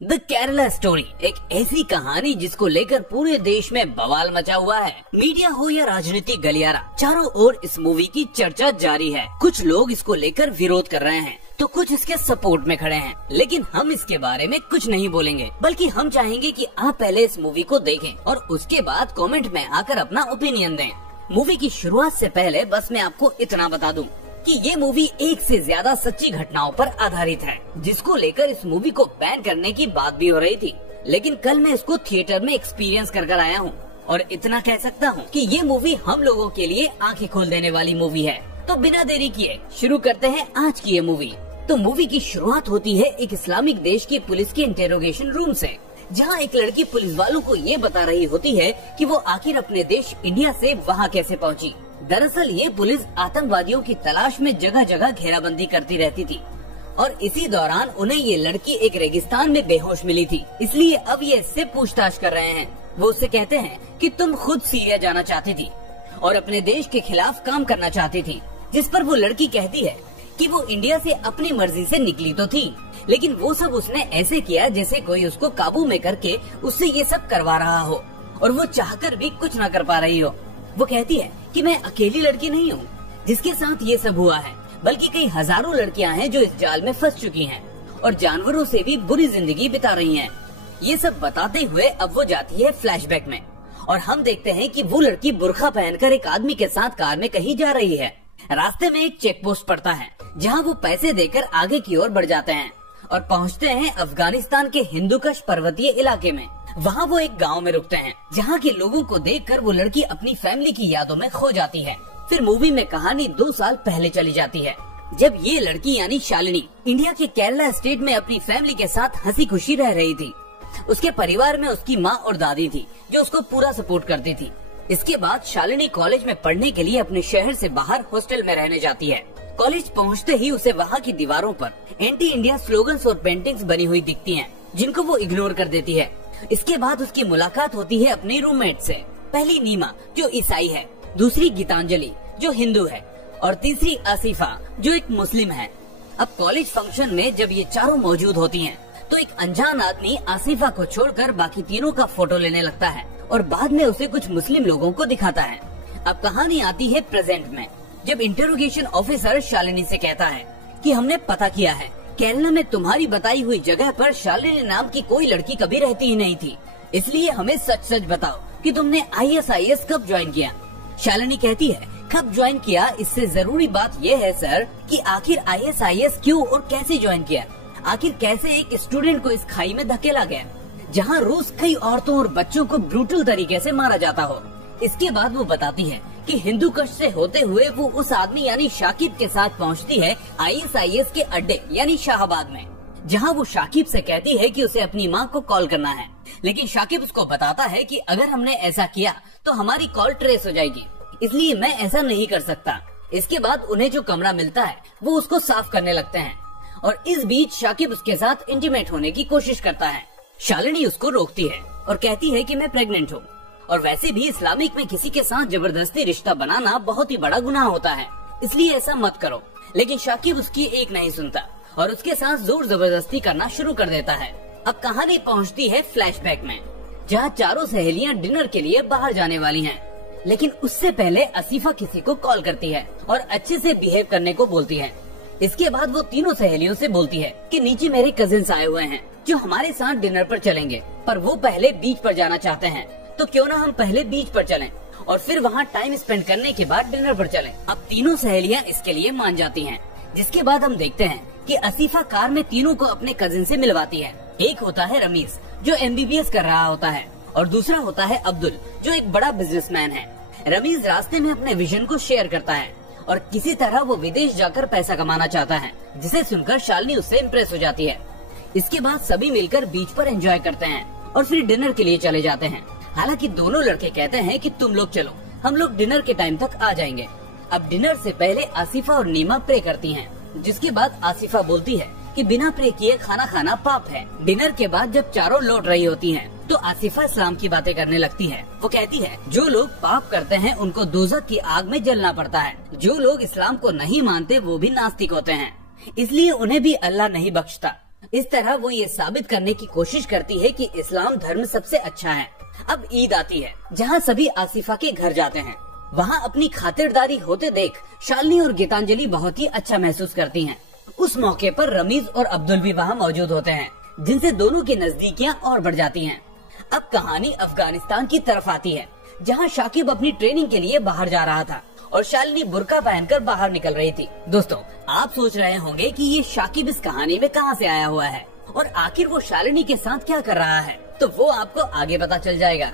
The Kerala story एक ऐसी कहानी जिसको लेकर पूरे देश में बवाल मचा हुआ है। मीडिया हो या राजनीतिक गलियारा, चारों ओर इस मूवी की चर्चा जारी है। कुछ लोग इसको लेकर विरोध कर रहे हैं तो कुछ इसके सपोर्ट में खड़े हैं, लेकिन हम इसके बारे में कुछ नहीं बोलेंगे, बल्कि हम चाहेंगे कि आप पहले इस मूवी को देखें और उसके बाद कमेंट में आकर अपना ओपिनियन दें। मूवी की शुरुआत से पहले बस मैं आपको इतना बता दूं कि ये मूवी एक से ज्यादा सच्ची घटनाओं पर आधारित है, जिसको लेकर इस मूवी को बैन करने की बात भी हो रही थी। लेकिन कल मैं इसको थिएटर में एक्सपीरियंस कर आया हूँ और इतना कह सकता हूँ कि ये मूवी हम लोगों के लिए आंखें खोल देने वाली मूवी है। तो बिना देरी किए शुरू करते हैं आज की ये मूवी। तो मूवी की शुरुआत होती है एक इस्लामिक देश की पुलिस के इंटेरोगेशन रूम से, जहाँ एक लड़की पुलिस वालों को ये बता रही होती है कि वो आखिर अपने देश इंडिया से वहाँ कैसे पहुँची। दरअसल ये पुलिस आतंकवादियों की तलाश में जगह जगह घेराबंदी करती रहती थी और इसी दौरान उन्हें ये लड़की एक रेगिस्तान में बेहोश मिली थी। इसलिए अब ये इससे पूछताछ कर रहे हैं। वो उससे कहते हैं कि तुम खुद सीरिया जाना चाहती थी और अपने देश के खिलाफ काम करना चाहती थी, जिस पर वो लड़की कहती है कि वो इंडिया से अपनी मर्जी से निकली तो थी, लेकिन वो सब उसने ऐसे किया जैसे कोई उसको काबू में करके उससे ये सब करवा रहा हो और वो चाहकर भी कुछ न कर पा रही हो। वो कहती है कि मैं अकेली लड़की नहीं हूँ जिसके साथ ये सब हुआ है, बल्कि कई हजारों लड़कियाँ हैं जो इस जाल में फंस चुकी हैं और जानवरों से भी बुरी जिंदगी बिता रही हैं। ये सब बताते हुए अब वो जाती है फ्लैशबैक में और हम देखते हैं कि वो लड़की बुर्खा पहनकर एक आदमी के साथ कार में कहीं जा रही है। रास्ते में एक चेक पोस्ट पड़ता है जहाँ वो पैसे देकर आगे की ओर बढ़ जाते हैं और पहुँचते हैं अफगानिस्तान के हिंदुकुश पर्वतीय इलाके में। वहाँ वो एक गांव में रुकते हैं जहाँ के लोगों को देखकर वो लड़की अपनी फैमिली की यादों में खो जाती है। फिर मूवी में कहानी 2 साल पहले चली जाती है, जब ये लड़की यानी शालिनी इंडिया के केरला स्टेट में अपनी फैमिली के साथ हंसी खुशी रह रही थी। उसके परिवार में उसकी माँ और दादी थी जो उसको पूरा सपोर्ट करती थी। इसके बाद शालिनी कॉलेज में पढ़ने के लिए अपने शहर से बाहर हॉस्टल में रहने जाती है। कॉलेज पहुँचते ही उसे वहाँ की दीवारों पर एंटी इंडिया स्लोगन्स और पेंटिंग्स बनी हुई दिखती हैं, जिनको वो इग्नोर कर देती है। इसके बाद उसकी मुलाकात होती है अपनी रूममेट से। पहली नीमा जो ईसाई है, दूसरी गीतांजलि जो हिंदू है और तीसरी आसिफा जो एक मुस्लिम है। अब कॉलेज फंक्शन में जब ये चारों मौजूद होती हैं, तो एक अनजान आदमी आसिफा को छोड़कर बाकी तीनों का फोटो लेने लगता है और बाद में उसे कुछ मुस्लिम लोगों को दिखाता है। अब कहानी आती है प्रेजेंट में, जब इंटरोगेशन ऑफिसर शालिनी से कहता है कि हमने पता किया है केरला में तुम्हारी बताई हुई जगह पर शालिनी नाम की कोई लड़की कभी रहती ही नहीं थी, इसलिए हमें सच सच बताओ कि तुमने ISIS कब ज्वाइन किया। शालिनी कहती है कब ज्वाइन किया, इससे जरूरी बात यह है सर कि आखिर ISIS क्यों और कैसे ज्वाइन किया। आखिर कैसे एक स्टूडेंट को इस खाई में धकेला गया जहाँ रोज कई औरतों और बच्चों को ब्रूटल तरीके से मारा जाता हो। इसके बाद वो बताती है कि हिंदुकुश से होते हुए वो उस आदमी यानी शाकिब के साथ पहुंचती है ISIS के अड्डे यानी शाहबाद में, जहां वो शाकिब से कहती है कि उसे अपनी मां को कॉल करना है। लेकिन शाकिब उसको बताता है कि अगर हमने ऐसा किया तो हमारी कॉल ट्रेस हो जाएगी, इसलिए मैं ऐसा नहीं कर सकता। इसके बाद उन्हें जो कमरा मिलता है वो उसको साफ करने लगते हैं और इस बीच शाकिब उसके साथ इंटीमेट होने की कोशिश करता है। शालिनी उसको रोकती है और कहती है कि मैं प्रेग्नेंट हूँ और वैसे भी इस्लामिक में किसी के साथ जबरदस्ती रिश्ता बनाना बहुत ही बड़ा गुनाह होता है, इसलिए ऐसा मत करो। लेकिन शाकिब उसकी एक नहीं सुनता और उसके साथ जोर जबरदस्ती करना शुरू कर देता है। अब कहानी पहुंचती है फ्लैशबैक में, जहां चारों सहेलियां डिनर के लिए बाहर जाने वाली हैं। लेकिन उससे पहले आसिफा किसी को कॉल करती है और अच्छे से बिहेव करने को बोलती है। इसके बाद वो तीनों सहेलियों से बोलती है कि नीचे मेरे कजिन्स आए हुए हैं जो हमारे साथ डिनर पर चलेंगे, पर वो पहले बीच पर जाना चाहते हैं, तो क्यों ना हम पहले बीच पर चलें और फिर वहाँ टाइम स्पेंड करने के बाद डिनर पर चलें। अब तीनों सहेलियाँ इसके लिए मान जाती हैं। जिसके बाद हम देखते हैं कि आसिफा कार में तीनों को अपने कजिन से मिलवाती है। एक होता है रमीज जो MBBS कर रहा होता है और दूसरा होता है अब्दुल जो एक बड़ा बिजनेसमैन है। रमीज रास्ते में अपने विजन को शेयर करता है और किसी तरह वो विदेश जाकर पैसा कमाना चाहता है, जिसे सुनकर शालिनी उससे इम्प्रेस हो जाती है। इसके बाद सभी मिलकर बीच पर एंजॉय करते हैं और फिर डिनर के लिए चले जाते हैं। हालांकि दोनों लड़के कहते हैं कि तुम लोग चलो, हम लोग डिनर के टाइम तक आ जाएंगे। अब डिनर से पहले आसिफा और नीमा प्रे करती हैं, जिसके बाद आसिफा बोलती है कि बिना प्रे किए खाना खाना पाप है। डिनर के बाद जब चारों लौट रही होती हैं, तो आसिफा इस्लाम की बातें करने लगती है। वो कहती है जो लोग पाप करते हैं उनको दोज़ख की आग में जलना पड़ता है, जो लोग इस्लाम को नहीं मानते वो भी नास्तिक होते हैं, इसलिए उन्हें भी अल्लाह नहीं बख्शता। इस तरह वो ये साबित करने की कोशिश करती है कि इस्लाम धर्म सबसे अच्छा है। अब ईद आती है, जहाँ सभी आसिफा के घर जाते हैं। वहाँ अपनी खातिरदारी होते देख शालिनी और गीतांजलि बहुत ही अच्छा महसूस करती हैं। उस मौके पर रमीज और अब्दुल भी वहाँ मौजूद होते हैं, जिनसे दोनों की नजदीकियाँ और बढ़ जाती हैं। अब कहानी अफगानिस्तान की तरफ आती है, जहाँ शाकिब अपनी ट्रेनिंग के लिए बाहर जा रहा था और शालिनी बुर्का पहनकर बाहर निकल रही थी। दोस्तों, आप सोच रहे होंगे कि ये शाकिब इस कहानी में कहाँ से आया हुआ है और आखिर वो शालिनी के साथ क्या कर रहा है, तो वो आपको आगे पता चल जाएगा।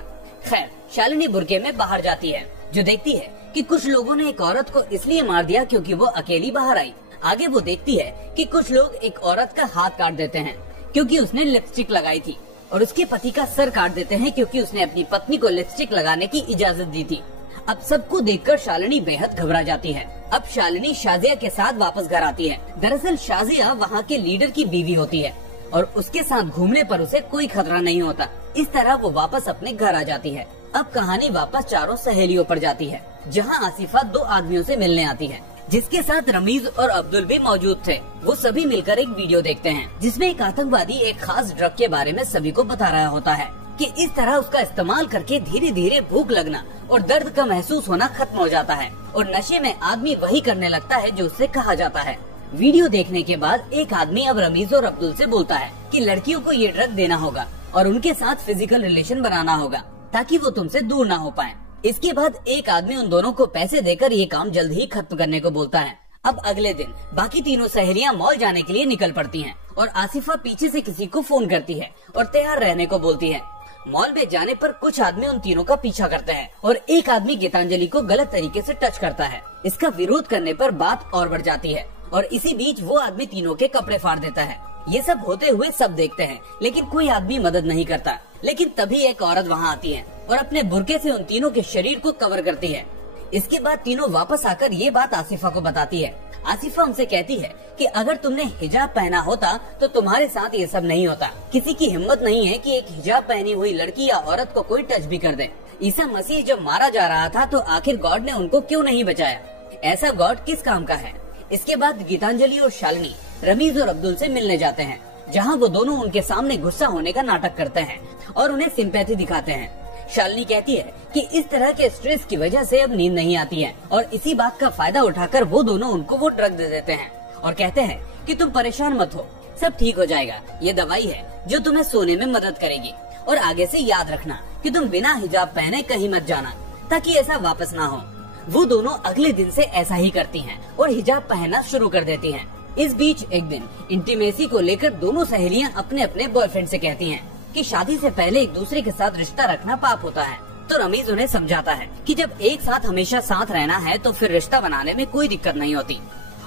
खैर, शालिनी बुर्के में बाहर जाती है, जो देखती है कि कुछ लोगों ने एक औरत को इसलिए मार दिया क्योंकि वो अकेली बाहर आई। आगे वो देखती है कि कुछ लोग एक औरत का हाथ काट देते हैं क्योंकि उसने लिपस्टिक लगाई थी, और उसके पति का सर काट देते हैं क्योंकि उसने अपनी पत्नी को लिपस्टिक लगाने की इजाजत दी थी। अब सबको देखकर शालिनी बेहद घबरा जाती है। अब शालिनी शाजिया के साथ वापस घर आती है। दरअसल शाजिया वहाँ के लीडर की बीवी होती है और उसके साथ घूमने पर उसे कोई खतरा नहीं होता। इस तरह वो वापस अपने घर आ जाती है। अब कहानी वापस चारों सहेलियों पर जाती है, जहाँ आसिफा 2 आदमियों से मिलने आती है, जिसके साथ रमीज और अब्दुल भी मौजूद थे। वो सभी मिलकर एक वीडियो देखते हैं, जिसमें एक आतंकवादी एक खास ड्रग के बारे में सभी को बता रहा होता है कि इस तरह उसका इस्तेमाल करके धीरे धीरे भूख लगना और दर्द का महसूस होना खत्म हो जाता है और नशे में आदमी वही करने लगता है जो उससे कहा जाता है। वीडियो देखने के बाद एक आदमी अब रमीज और अब्दुल से बोलता है कि लड़कियों को ये ड्रग देना होगा और उनके साथ फिजिकल रिलेशन बनाना होगा ताकि वो तुमसे दूर ना हो पाए। इसके बाद एक आदमी उन दोनों को पैसे देकर ये काम जल्द ही खत्म करने को बोलता है। अब अगले दिन बाकी तीनों सहेलियां मॉल जाने के लिए निकल पड़ती हैं और आसिफा पीछे से किसी को फोन करती है और तैयार रहने को बोलती है। मॉल में जाने पर कुछ आदमी उन तीनों का पीछा करते हैं और एक आदमी गीतांजलि को गलत तरीके से टच करता है। इसका विरोध करने पर बात और बढ़ जाती है और इसी बीच वो आदमी तीनों के कपड़े फाड़ देता है। ये सब होते हुए सब देखते हैं, लेकिन कोई आदमी मदद नहीं करता। लेकिन तभी एक औरत वहाँ आती है और अपने बुर्के से उन तीनों के शरीर को कवर करती है। इसके बाद तीनों वापस आकर ये बात आसिफा को बताती है। आसिफा उनसे कहती है कि अगर तुमने हिजाब पहना होता तो तुम्हारे साथ ये सब नहीं होता। किसी की हिम्मत नहीं है कि एक हिजाब पहनी हुई लड़की या औरत को कोई टच भी कर दे। ईसा मसीह जब मारा जा रहा था तो आखिर गॉड ने उनको क्यों नहीं बचाया? ऐसा गॉड किस काम का है? इसके बाद गीतांजलि और शालिनी रमीज और अब्दुल से मिलने जाते हैं, जहाँ वो दोनों उनके सामने गुस्सा होने का नाटक करते हैं और उन्हें सिंपैथी दिखाते हैं। शालिनी कहती है कि इस तरह के स्ट्रेस की वजह से अब नींद नहीं आती है और इसी बात का फायदा उठाकर वो दोनों उनको वो ड्रग दे देते हैं और कहते हैं कि तुम परेशान मत हो, सब ठीक हो जाएगा। ये दवाई है जो तुम्हें सोने में मदद करेगी और आगे से याद रखना कि तुम बिना हिजाब पहने कहीं मत जाना ताकि ऐसा वापस ना हो। वो दोनों अगले दिन से ऐसा ही करती हैं और हिजाब पहनना शुरू कर देती हैं। इस बीच एक दिन इंटीमेसी को लेकर दोनों सहेलियां अपने अपने बॉयफ्रेंड से कहती हैं कि शादी से पहले एक दूसरे के साथ रिश्ता रखना पाप होता है। तो रमीज उन्हें समझाता है कि जब एक साथ हमेशा साथ रहना है तो फिर रिश्ता बनाने में कोई दिक्कत नहीं होती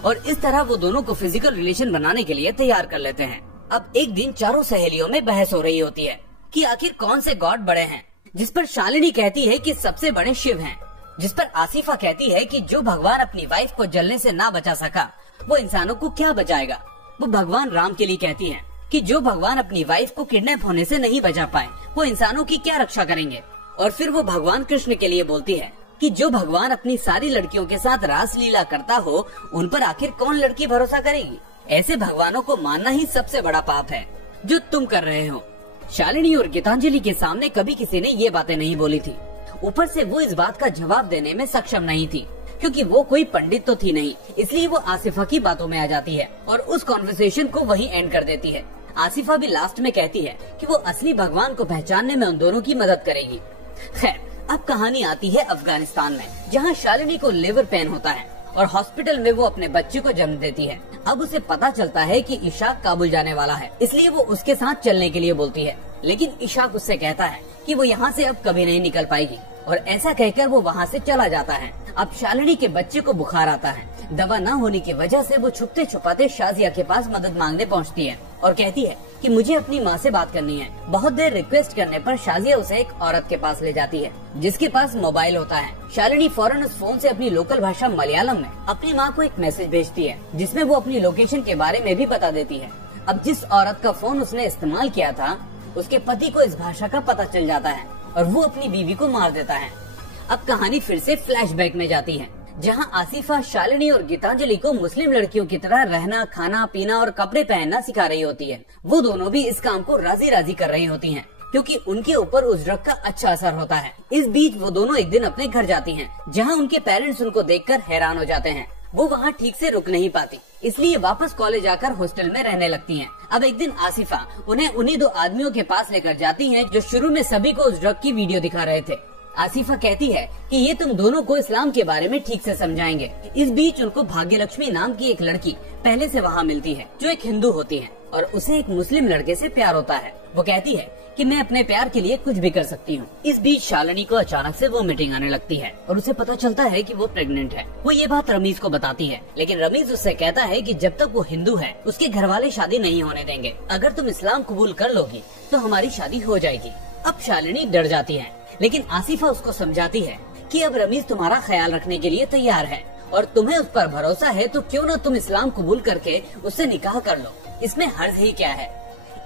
और इस तरह वो दोनों को फिजिकल रिलेशन बनाने के लिए तैयार कर लेते हैं। अब एक दिन चारों सहेलियों में बहस हो रही होती है कि आखिर कौन से गॉड बड़े हैं, जिस पर शालिनी कहती है कि सबसे बड़े शिव हैं, जिस पर आसिफा कहती है कि जो भगवान अपनी वाइफ को जलने से ना बचा सका वो इंसानों को क्या बचाएगा। वो भगवान राम के लिए कहती है कि जो भगवान अपनी वाइफ को किडनैप होने से नहीं बचा पाए वो इंसानों की क्या रक्षा करेंगे। और फिर वो भगवान कृष्ण के लिए बोलती है कि जो भगवान अपनी सारी लड़कियों के साथ रासलीला करता हो उन पर आखिर कौन लड़की भरोसा करेगी। ऐसे भगवानों को मानना ही सबसे बड़ा पाप है जो तुम कर रहे हो। शालिनी और गीतांजलि के सामने कभी किसी ने ये बातें नहीं बोली थी। ऊपर से वो इस बात का जवाब देने में सक्षम नहीं थी क्योंकि वो कोई पंडित तो थी नहीं, इसलिए वो आसिफा की बातों में आ जाती है और उस कॉन्वर्सेशन को वहीं एंड कर देती है। आसिफा भी लास्ट में कहती है कि वो असली भगवान को पहचानने में उन दोनों की मदद करेगी। खैर, अब कहानी आती है अफगानिस्तान में, जहाँ शालिनी को लिवर पेन होता है और हॉस्पिटल में वो अपने बच्चे को जन्म देती है। अब उसे पता चलता है कि इशाक काबुल जाने वाला है, इसलिए वो उसके साथ चलने के लिए बोलती है, लेकिन इशाक उससे कहता है कि वो यहाँ से अब कभी नहीं निकल पाएगी और ऐसा कहकर वो वहाँ से चला जाता है। अब शालिनी के बच्चे को बुखार आता है। दवा न होने की वजह से वो छुपते छुपाते शाजिया के पास मदद मांगने पहुँचती है और कहती है कि मुझे अपनी माँ से बात करनी है। बहुत देर रिक्वेस्ट करने पर शाजिया उसे एक औरत के पास ले जाती है जिसके पास मोबाइल होता है। शालिनी फौरन उस फोन से अपनी लोकल भाषा मलयालम में अपनी माँ को एक मैसेज भेजती है जिसमें वो अपनी लोकेशन के बारे में भी बता देती है। अब जिस औरत का फोन उसने इस्तेमाल किया था उसके पति को इस भाषा का पता चल जाता है और वो अपनी बीवी को मार देता है। अब कहानी फिर से फ्लैशबैक में जाती है जहां आसिफा शालिनी और गीतांजलि को मुस्लिम लड़कियों की तरह रहना, खाना, पीना और कपड़े पहनना सिखा रही होती है। वो दोनों भी इस काम को राजी राजी कर रही होती हैं, क्योंकि उनके ऊपर उस ड्रग का अच्छा असर होता है। इस बीच वो दोनों एक दिन अपने घर जाती हैं, जहां उनके पेरेंट्स उनको देखकर हैरान हो जाते हैं। वो वहाँ ठीक से रुक नहीं पाती, इसलिए वापस कॉलेज आकर हॉस्टल में रहने लगती हैं। अब एक दिन आसिफा उन्हें उन्हीं दो आदमियों के पास लेकर जाती है जो शुरू में सभी को उस ड्रग की वीडियो दिखा रहे थे। आसिफा कहती है कि ये तुम दोनों को इस्लाम के बारे में ठीक से समझाएंगे। इस बीच उनको भाग्यलक्ष्मी नाम की एक लड़की पहले से वहाँ मिलती है, जो एक हिंदू होती है और उसे एक मुस्लिम लड़के से प्यार होता है। वो कहती है कि मैं अपने प्यार के लिए कुछ भी कर सकती हूँ। इस बीच शालिनी को अचानक से वोमिटिंग आने लगती है और उसे पता चलता है कि वो प्रेग्नेंट है। वो ये बात रमीज को बताती है, लेकिन रमीज उससे कहता है कि जब तक वो हिंदू है उसके घर वाले शादी नहीं होने देंगे। अगर तुम इस्लाम कबूल कर लोगी तो हमारी शादी हो जाएगी। अब शालिनी डर जाती है, लेकिन आसिफा उसको समझाती है कि अब रमीज तुम्हारा ख्याल रखने के लिए तैयार है और तुम्हें उस पर भरोसा है, तो क्यों न तुम इस्लाम कबूल करके उससे निकाह कर लो, इसमें हर्ज ही क्या है।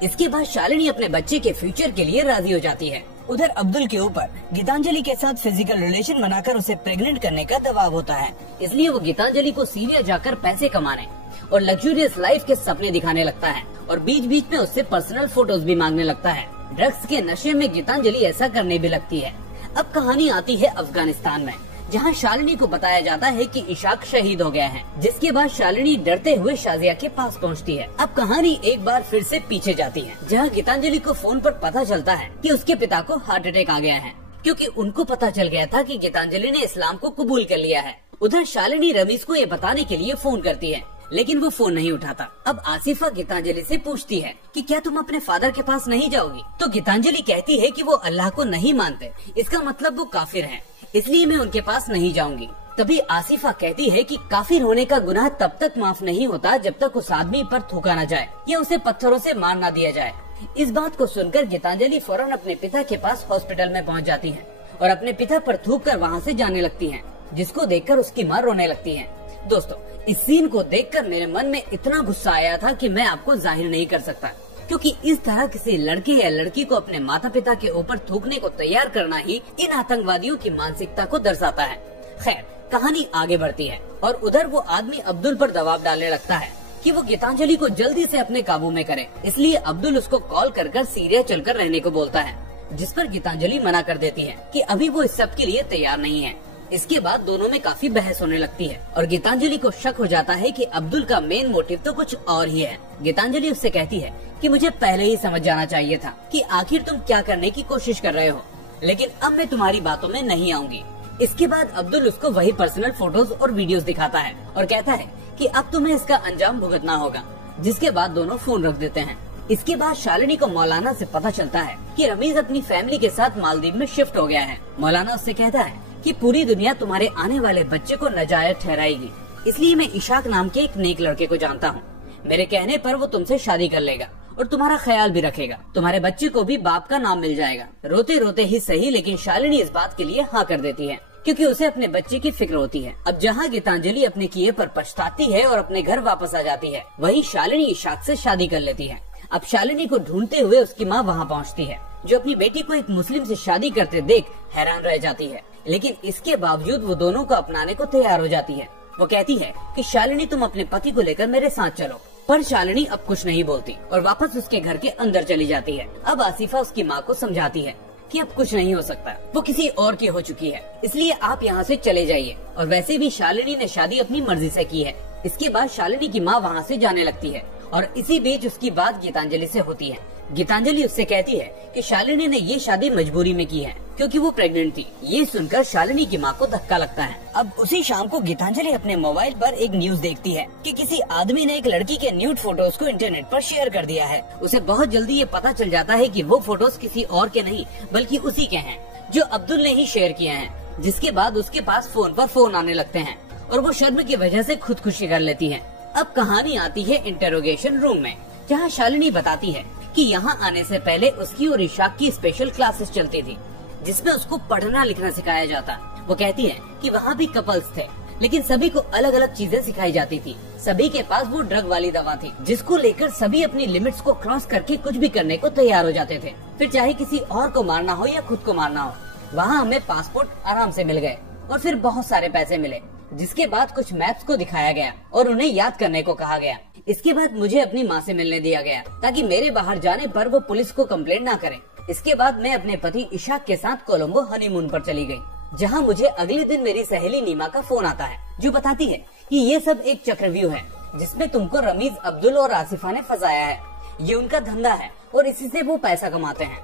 इसके बाद शालिनी अपने बच्चे के फ्यूचर के लिए राजी हो जाती है। उधर अब्दुल के ऊपर गीतांजलि के साथ फिजिकल रिलेशन बनाकर उसे प्रेग्नेंट करने का दबाव होता है, इसलिए वो गीतांजलि को सीरिया जाकर पैसे कमाने और लग्जूरियस लाइफ के सपने दिखाने लगता है और बीच बीच में उससे पर्सनल फोटोज भी मांगने लगता है। ड्रग्स के नशे में गीतांजलि ऐसा करने भी लगती है। अब कहानी आती है अफगानिस्तान में, जहां शालिनी को बताया जाता है कि इशाक शहीद हो गया है, जिसके बाद शालिनी डरते हुए शाजिया के पास पहुंचती है। अब कहानी एक बार फिर से पीछे जाती है, जहां गीतांजलि को फोन पर पता चलता है कि उसके पिता को हार्ट अटैक आ गया है, क्योंकि उनको पता चल गया था कि गीतांजलि ने इस्लाम को कबूल कर लिया है। उधर शालिनी रमीज को ये बताने के लिए फोन करती है, लेकिन वो फोन नहीं उठाता। अब आसिफा गीतांजलि से पूछती है कि क्या तुम अपने फादर के पास नहीं जाओगी, तो गीतांजलि कहती है कि वो अल्लाह को नहीं मानते, इसका मतलब वो काफिर हैं, इसलिए मैं उनके पास नहीं जाऊंगी। तभी आसिफा कहती है कि काफिर होने का गुनाह तब तक माफ नहीं होता जब तक उस आदमी पर थूका न जाए या उसे पत्थरों से मार न दिया जाए। इस बात को सुनकर गीतांजलि फौरन अपने पिता के पास हॉस्पिटल में पहुंच जाती है और अपने पिता पर थूक कर वहाँ से जाने लगती है, जिसको देखकर उसकी माँ रोने लगती है। दोस्तों, इस सीन को देखकर मेरे मन में इतना गुस्सा आया था कि मैं आपको जाहिर नहीं कर सकता, क्योंकि इस तरह किसी लड़के या लड़की को अपने माता पिता के ऊपर थूकने को तैयार करना ही इन आतंकवादियों की मानसिकता को दर्शाता है। खैर, कहानी आगे बढ़ती है और उधर वो आदमी अब्दुल पर दबाव डालने लगता है कि वो गीतांजलि को जल्दी से अपने काबू में करे, इसलिए अब्दुल उसको कॉल कर सीरिया चलकर रहने को बोलता है, जिस पर गीतांजलि मना कर देती है कि अभी वो इस सब के लिए तैयार नहीं है। इसके बाद दोनों में काफी बहस होने लगती है और गीतांजलि को शक हो जाता है कि अब्दुल का मेन मोटिव तो कुछ और ही है। गीतांजलि उससे कहती है कि मुझे पहले ही समझ जाना चाहिए था कि आखिर तुम क्या करने की कोशिश कर रहे हो, लेकिन अब मैं तुम्हारी बातों में नहीं आऊंगी। इसके बाद अब्दुल उसको वही पर्सनल फोटोज और वीडियोस दिखाता है और कहता है कि अब तुम्हें इसका अंजाम भुगतना होगा, जिसके बाद दोनों फोन रख देते हैं। इसके बाद शालिनी को मौलाना से पता चलता है कि रमीज अपनी फैमिली के साथ मालदीव में शिफ्ट हो गया है। मौलाना उससे कहता है कि पूरी दुनिया तुम्हारे आने वाले बच्चे को नाजायज ठहराएगी, इसलिए मैं इशाक नाम के एक नेक लड़के को जानता हूँ। मेरे कहने पर वो तुमसे शादी कर लेगा और तुम्हारा ख्याल भी रखेगा, तुम्हारे बच्चे को भी बाप का नाम मिल जाएगा। रोते रोते ही सही, लेकिन शालिनी इस बात के लिए हाँ कर देती है, क्योंकि उसे अपने बच्चे की फिक्र होती है। अब जहाँ गीतांजलि अपने किए पर पछताती है और अपने घर वापस आ जाती है, वहीं शालिनी इशाक से शादी कर लेती है। अब शालिनी को ढूंढते हुए उसकी माँ वहाँ पहुँचती है, जो अपनी बेटी को एक मुस्लिम से शादी करते देख हैरान रह जाती है, लेकिन इसके बावजूद वो दोनों को अपनाने को तैयार हो जाती है। वो कहती है कि शालिनी तुम अपने पति को लेकर मेरे साथ चलो, पर शालिनी अब कुछ नहीं बोलती और वापस उसके घर के अंदर चली जाती है। अब आसिफा उसकी माँ को समझाती है कि अब कुछ नहीं हो सकता, वो किसी और की हो चुकी है, इसलिए आप यहाँ से चले जाइए। और वैसे भी शालिनी ने शादी अपनी मर्जी से की है। इसके बाद शालिनी की माँ वहाँ से जाने लगती है और इसी बीच उसकी बात गीतांजलि से होती है। गीतांजलि उससे कहती है कि शालिनी ने ये शादी मजबूरी में की है, क्योंकि वो प्रेग्नेंट थी। ये सुनकर शालिनी की माँ को धक्का लगता है। अब उसी शाम को गीतांजलि अपने मोबाइल पर एक न्यूज देखती है कि किसी आदमी ने एक लड़की के न्यूड फोटोज को इंटरनेट पर शेयर कर दिया है। उसे बहुत जल्दी ये पता चल जाता है कि वो फोटोज किसी और के नहीं बल्कि उसी के हैं, जो अब्दुल ने ही शेयर किए हैं। जिसके बाद उसके पास फोन पर फोन आने लगते हैं और वो शर्म की वजह से खुदकुशी कर लेती है। अब कहानी आती है इंटरोगेशन रूम में, जहाँ शालिनी बताती है कि यहाँ आने से पहले उसकी और इशाक की स्पेशल क्लासेस चलती थी, जिसमें उसको पढ़ना लिखना सिखाया जाता। वो कहती है कि वहाँ भी कपल्स थे, लेकिन सभी को अलग अलग चीजें सिखाई जाती थी। सभी के पास वो ड्रग वाली दवा थी, जिसको लेकर सभी अपनी लिमिट्स को क्रॉस करके कुछ भी करने को तैयार हो जाते थे, फिर चाहे किसी और को मारना हो या खुद को मारना हो। वहाँ हमें पासपोर्ट आराम से मिल गए और फिर बहुत सारे पैसे मिले, जिसके बाद कुछ मैप्स को दिखाया गया और उन्हें याद करने को कहा गया। इसके बाद मुझे अपनी माँ से मिलने दिया गया ताकि मेरे बाहर जाने पर वो पुलिस को कंप्लेंट ना करे। इसके बाद मैं अपने पति इशाक के साथ कोलंबो हनीमून पर चली गई, जहाँ मुझे अगले दिन मेरी सहेली नीमा का फोन आता है, जो बताती है कि ये सब एक चक्रव्यूह है जिसमें तुमको रमीज, अब्दुल और आसिफा ने फंसाया है। ये उनका धंधा है और इसी से वो पैसा कमाते हैं।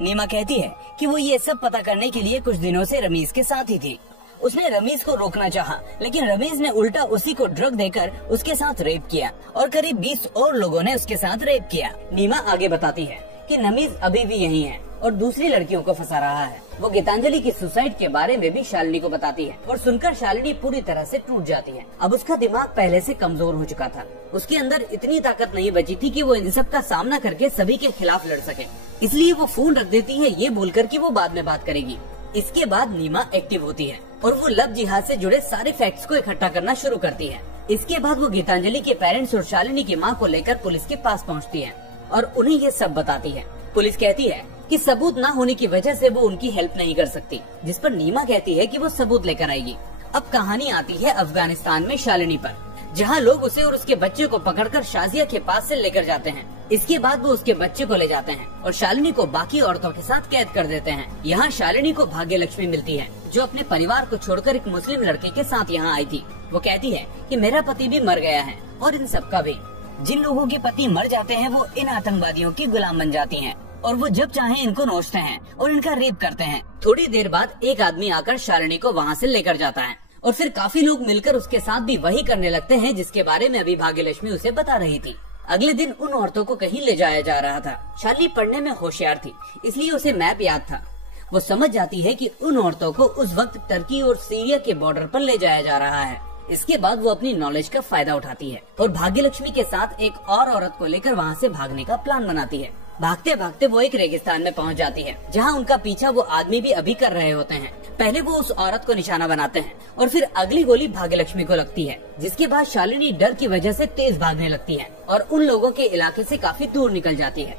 नीमा कहती है कि वो ये सब पता करने के लिए कुछ दिनों से रमीज के साथ ही थी। उसने रमीज को रोकना चाहा, लेकिन रमीज ने उल्टा उसी को ड्रग देकर उसके साथ रेप किया और करीब 20 और लोगों ने उसके साथ रेप किया। नीमा आगे बताती है कि रमीज अभी भी यहीं है और दूसरी लड़कियों को फंसा रहा है। वो गीतांजलि की सुसाइड के बारे में भी शालिनी को बताती है और सुनकर शालिनी पूरी तरह से टूट जाती है। अब उसका दिमाग पहले से कमजोर हो चुका था। उसके अंदर इतनी ताकत नहीं बची थी कि वो इन सब का सामना करके सभी के खिलाफ लड़ सके। इसलिए वो फोन रख देती है, ये बोलकर कि वो बाद में बात करेगी। इसके बाद नीमा एक्टिव होती है और वो लव जिहाद से जुड़े सारे फैक्ट्स को इकट्ठा करना शुरू करती है। इसके बाद वो गीतांजलि के पेरेंट्स और शालिनी की माँ को लेकर पुलिस के पास पहुँचती है और उन्हें ये सब बताती है। पुलिस कहती है कि सबूत ना होने की वजह से वो उनकी हेल्प नहीं कर सकती, जिस पर नीमा कहती है कि वो सबूत लेकर आएगी। अब कहानी आती है अफगानिस्तान में शालिनी पर, जहाँ लोग उसे और उसके बच्चे को पकड़कर शाजिया के पास से लेकर जाते हैं। इसके बाद वो उसके बच्चे को ले जाते हैं और शालिनी को बाकी औरतों के साथ कैद कर देते हैं। यहाँ शालिनी को भाग्य लक्ष्मी मिलती है, जो अपने परिवार को छोड़कर एक मुस्लिम लड़के के साथ यहाँ आई थी। वो कहती है कि मेरा पति भी मर गया है और इन सबका भी। जिन लोगों के पति मर जाते हैं वो इन आतंकवादियों की गुलाम बन जाती हैं और वो जब चाहे इनको नोचते हैं और इनका रेप करते हैं। थोड़ी देर बाद एक आदमी आकर शालिनी को वहाँ से लेकर जाता है और फिर काफी लोग मिलकर उसके साथ भी वही करने लगते हैं जिसके बारे में अभी भाग्यलक्ष्मी उसे बता रही थी। अगले दिन उन औरतों को कहीं ले जाया जा रहा था। शालिनी पढ़ने में होशियार थी, इसलिए उसे मैप याद था। वो समझ जाती है कि उन औरतों को उस वक्त टर्की और सीरिया के बॉर्डर पर ले जाया जा रहा है। इसके बाद वो अपनी नॉलेज का फायदा उठाती है और भाग्यलक्ष्मी के साथ एक और औरत को लेकर वहाँ से भागने का प्लान बनाती है। भागते भागते वो एक रेगिस्तान में पहुँच जाती है, जहाँ उनका पीछा वो आदमी भी अभी कर रहे होते हैं। पहले वो उस औरत को निशाना बनाते हैं और फिर अगली गोली भाग्यलक्ष्मी को लगती है, जिसके बाद शालिनी डर की वजह से तेज भागने लगती है और उन लोगों के इलाके से काफी दूर निकल जाती है।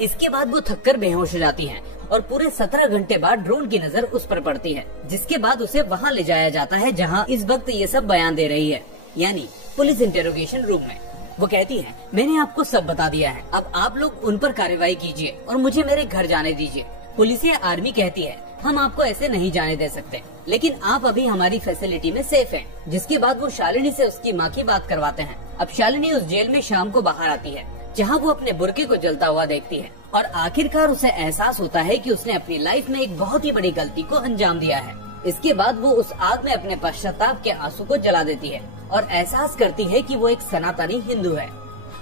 इसके बाद वो थककर बेहोश हो जाती है और पूरे 17 घंटे बाद ड्रोन की नजर उस पर पड़ती है, जिसके बाद उसे वहाँ ले जाया जाता है जहाँ इस वक्त ये सब बयान दे रही है, यानी पुलिस इंटेरोगेशन रूम में। वो कहती है, मैंने आपको सब बता दिया है, अब आप लोग उन पर कार्रवाई कीजिए और मुझे मेरे घर जाने दीजिए। पुलिस या आर्मी कहती है, हम आपको ऐसे नहीं जाने दे सकते, लेकिन आप अभी हमारी फैसिलिटी में सेफ हैं। जिसके बाद वो शालिनी से उसकी माँ की बात करवाते हैं। अब शालिनी उस जेल में शाम को बाहर आती है, जहाँ वो अपने बुर्के को जलता हुआ देखती है और आखिरकार उसे एहसास होता है कि उसने अपनी लाइफ में एक बहुत ही बड़ी गलती को अंजाम दिया है। इसके बाद वो उस आग में अपने पश्चाताप के आंसू को जला देती है और एहसास करती है कि वो एक सनातनी हिंदू है।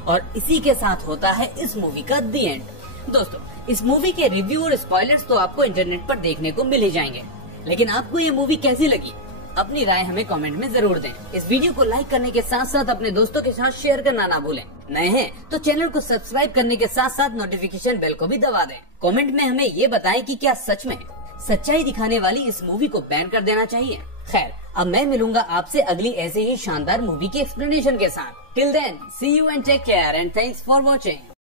और इसी के साथ होता है इस मूवी का दी एंड। दोस्तों, इस मूवी के रिव्यू और स्पॉयलर्स तो आपको इंटरनेट पर देखने को मिल ही जाएंगे, लेकिन आपको ये मूवी कैसी लगी अपनी राय हमें कमेंट में जरूर दें। इस वीडियो को लाइक करने के साथ साथ अपने दोस्तों के साथ शेयर करना ना भूलें। नए हैं तो चैनल को सब्सक्राइब करने के साथ साथ नोटिफिकेशन बेल को भी दबा दें। कमेंट में हमें ये बताएं कि क्या सच में सच्चाई दिखाने वाली इस मूवी को बैन कर देना चाहिए। खैर, अब मैं मिलूंगा आपसे अगली ऐसे ही शानदार मूवी के एक्सप्लेनेशन के साथ। Till then, see you and take care and thanks for watching.